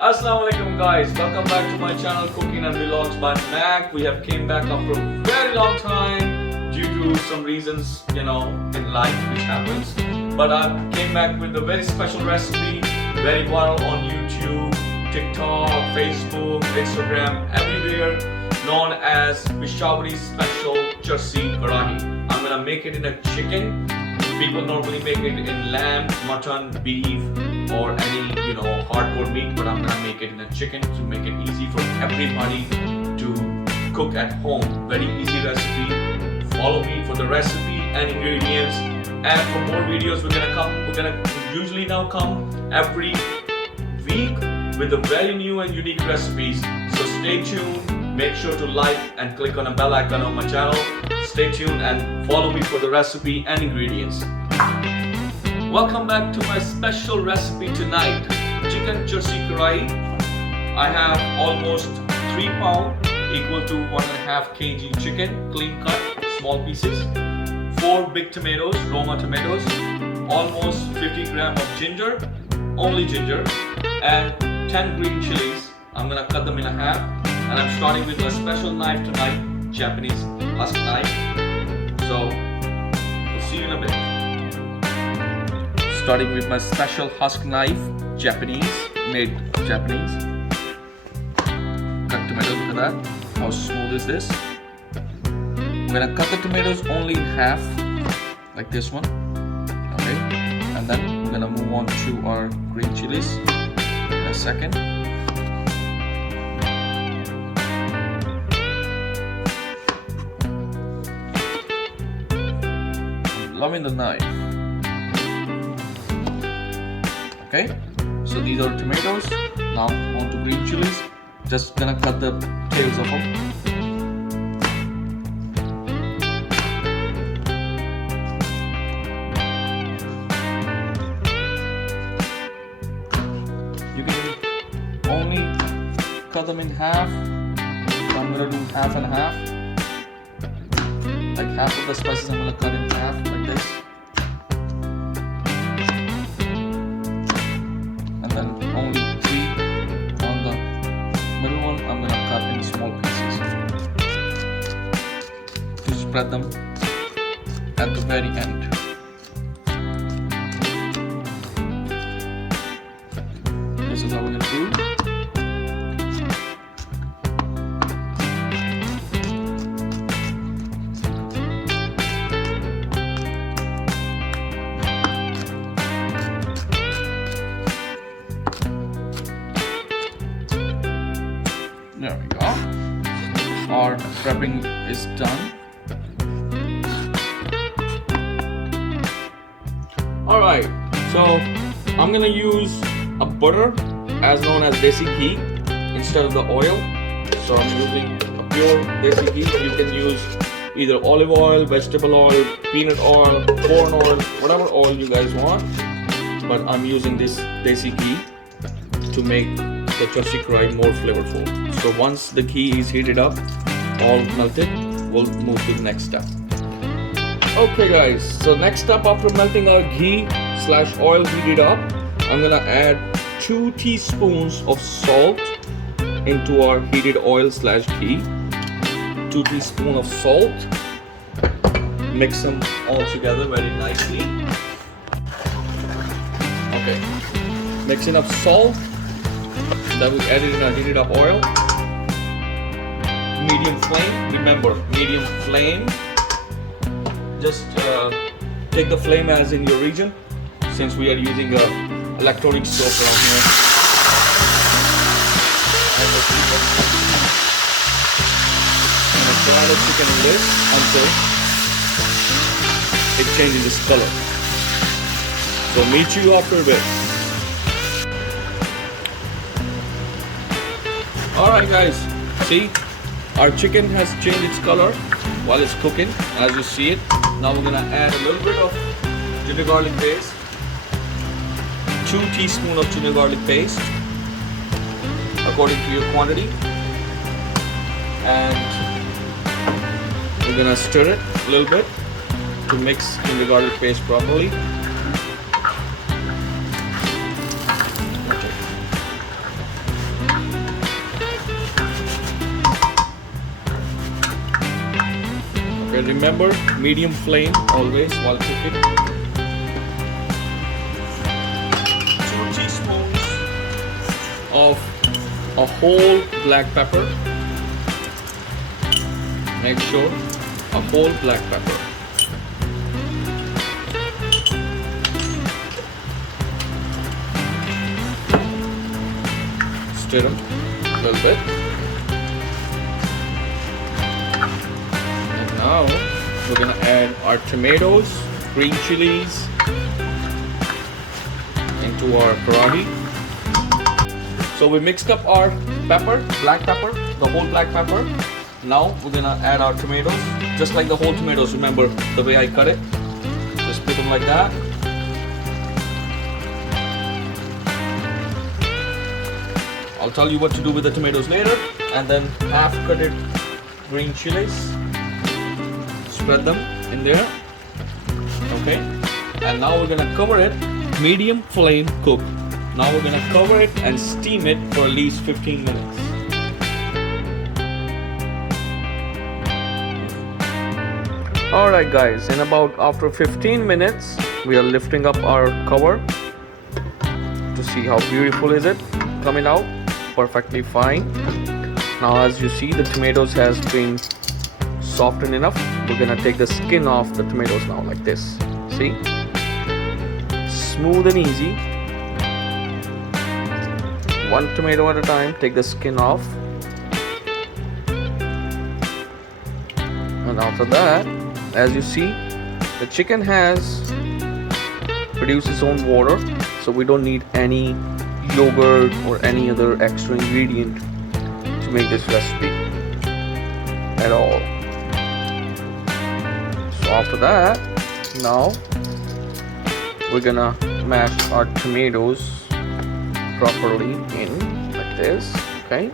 Assalamu alaikum guys, welcome back to my channel Cooking and Vlogs by MAK. We have came back after a very long time due to some reasons, in life which happens. But I came back with a very special recipe, very viral on YouTube, TikTok, Facebook, Instagram, everywhere, known as Peshawari special Charsi Karahi. I'm gonna make it in a chicken. People normally make it in lamb, mutton, beef, or any hardcore meat, but I'm gonna make it in a chicken to make it easy for everybody to cook at home. Very easy recipe. Follow me for the recipe and ingredients. And for more videos, we're gonna usually now come every week with a very new and unique recipes. So stay tuned. Make sure to like and click on a bell icon on my channel. Stay tuned and follow me for the recipe and ingredients. Welcome back to my special recipe tonight, chicken Charsi Karahi. I have almost 3 pounds, equal to 1.5 kg chicken, clean cut, small pieces, 4 big tomatoes, Roma tomatoes, almost 50 grams of ginger, only ginger, and 10 green chilies. I'm gonna cut them in half, and I'm starting with my special knife tonight, Japanese husk knife. So, we'll see you in a bit. Starting with my special husk knife, made Japanese. Cut tomatoes, look at that. How smooth is this? I'm gonna cut the tomatoes only in half, like this one. Okay, and then we're gonna move on to our green chilies in a second. I'm loving the knife. Okay, so these are tomatoes. Now on to green chilies. Just gonna cut the tails of them. You can only cut them in half. I'm gonna do half and half. Like half of the spices I'm gonna cut in half like this. And then only 3 on the middle one I'm gonna cut in small pieces to spread them at the very end. This is how we're gonna do. There we go. Our prepping is done. Alright, so I'm gonna use a butter as known as desi ghee instead of the oil. So I'm using a pure desi ghee. You can use either olive oil, vegetable oil, peanut oil, corn oil, whatever oil you guys want. But I'm using this desi ghee to make the Charsi Karahi more flavorful. So once the ghee is heated up, all melted, we'll move to the next step. Okay guys, so next step after melting our ghee / oil heated up, I'm gonna add 2 teaspoons of salt into our heated oil / ghee. 2 teaspoons of salt. Mix them all together very nicely. Okay, mixing up salt. Then we add it in our heated up oil. Medium flame, remember, medium flame. Just take the flame as in your region, since we are using a electronic stove around here. And we'll fry the chicken in this until it changes its color. So meet you after a bit. Alright guys, see, our chicken has changed its color while it's cooking, as you see it. Now we're gonna add a little bit of ginger garlic paste, 2 teaspoons of ginger garlic paste, according to your quantity. And we're gonna stir it a little bit to mix ginger garlic paste properly. remember, medium flame always while cooking. 2 teaspoons of a whole black pepper. Make sure a whole black pepper. Stir them a little bit. And now we're gonna add our tomatoes, green chilies into our karahi. So we mixed up our pepper, black pepper, the whole black pepper. Now we're gonna add our tomatoes, just like the whole tomatoes. Remember the way I cut it? Just put them like that. I'll tell you what to do with the tomatoes later. And then half cutted green chilies. Spread them in there. Okay. And now we're gonna cover it, medium flame cook. Now we're gonna cover it and steam it for at least 15 minutes. Alright guys, in about after 15 minutes, we are lifting up our cover to see how beautiful is it coming out. Perfectly fine. Now as you see, the tomatoes has been softened enough. We're gonna take the skin off the tomatoes now like this. See? Smooth and easy. One tomato at a time, take the skin off. And after that, as you see, the chicken has produced its own water, so we don't need any yogurt or any other extra ingredient to make this recipe at all. So after that, now we're gonna mash our tomatoes properly in like this. Okay,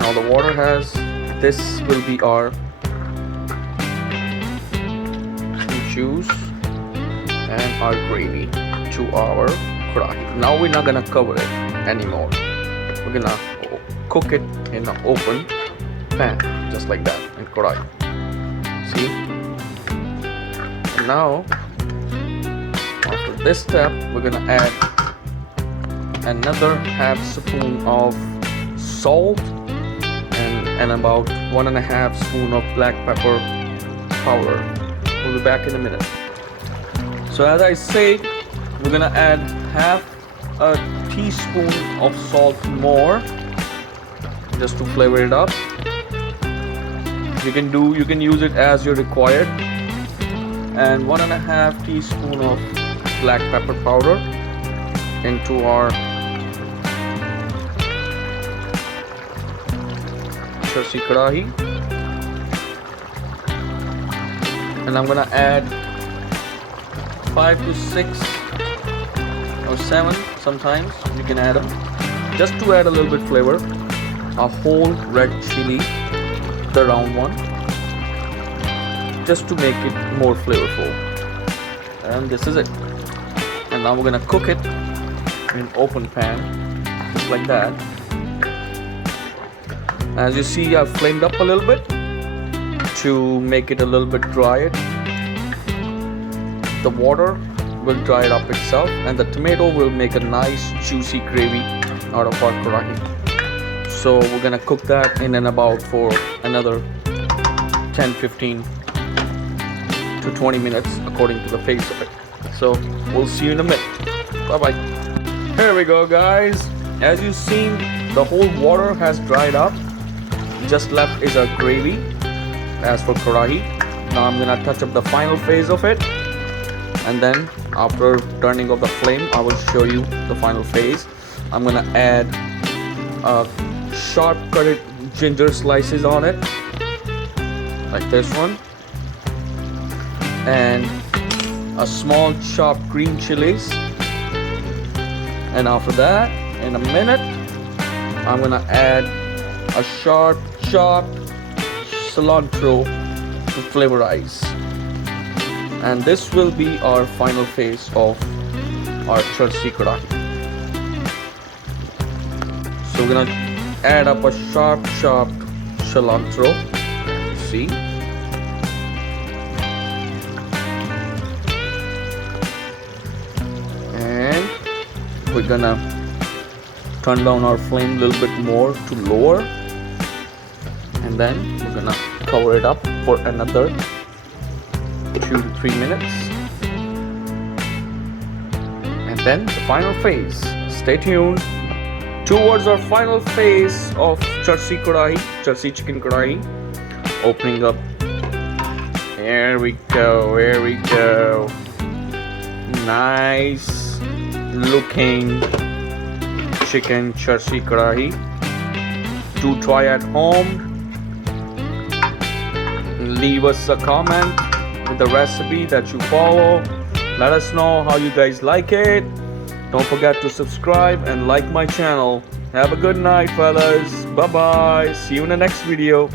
now the water has, this will be our juice and our gravy to our karahi. Now we're not gonna cover it anymore. We're gonna cook it in an open pan, just like that, in karahi. See? And now, after this step, we're gonna add another half spoon of salt and about 1.5 spoon of black pepper powder. We'll be back in a minute. So as I said, we're gonna add half a teaspoon of salt more, just to flavor it up. You can use it as you're required. And 1.5 teaspoon of black pepper powder into our Charsi karahi. And I'm gonna add 5 to 6 or 7, sometimes you can add them, just to add a little bit flavor. A whole red chili, the round one, just to make it more flavorful. And this is it. And now we're gonna cook it in open pan, just like that. As you see, I've flamed up a little bit to make it a little bit dried. The water will dry it up itself, and the tomato will make a nice juicy gravy out of our karahi. So we're gonna cook that in and about for another 10-15 to 20 minutes according to the pace of it. So we'll see you in a minute. Bye bye. Here we go guys. As you've seen, the whole water has dried up. Just left is our gravy as for karahi. Now I'm gonna touch up the final phase of it, and then after turning off the flame, I will show you the final phase. I'm gonna add sharp cutted ginger slices on it, like this one, and a small chopped green chilies. And after that, in a minute, I'm gonna add a sharp chopped cilantro to flavorize. And this will be our final phase of our Charsi karahi. So we're gonna add up a sharp chopped cilantro, see, we're gonna turn down our flame a little bit more to lower, and then we're gonna cover it up for another 2 to 3 minutes, and then the final phase. Stay tuned. Towards our final phase of Charsi Karahi, Charsi chicken Karahi, opening up. Here we go, here we go. Nice looking chicken Charsi Karahi. Do try at home. Leave us a comment with the recipe that you follow. Let us know how you guys like it. Don't forget to subscribe and like my channel. Have a good night, fellas. Bye bye. See you in the next video.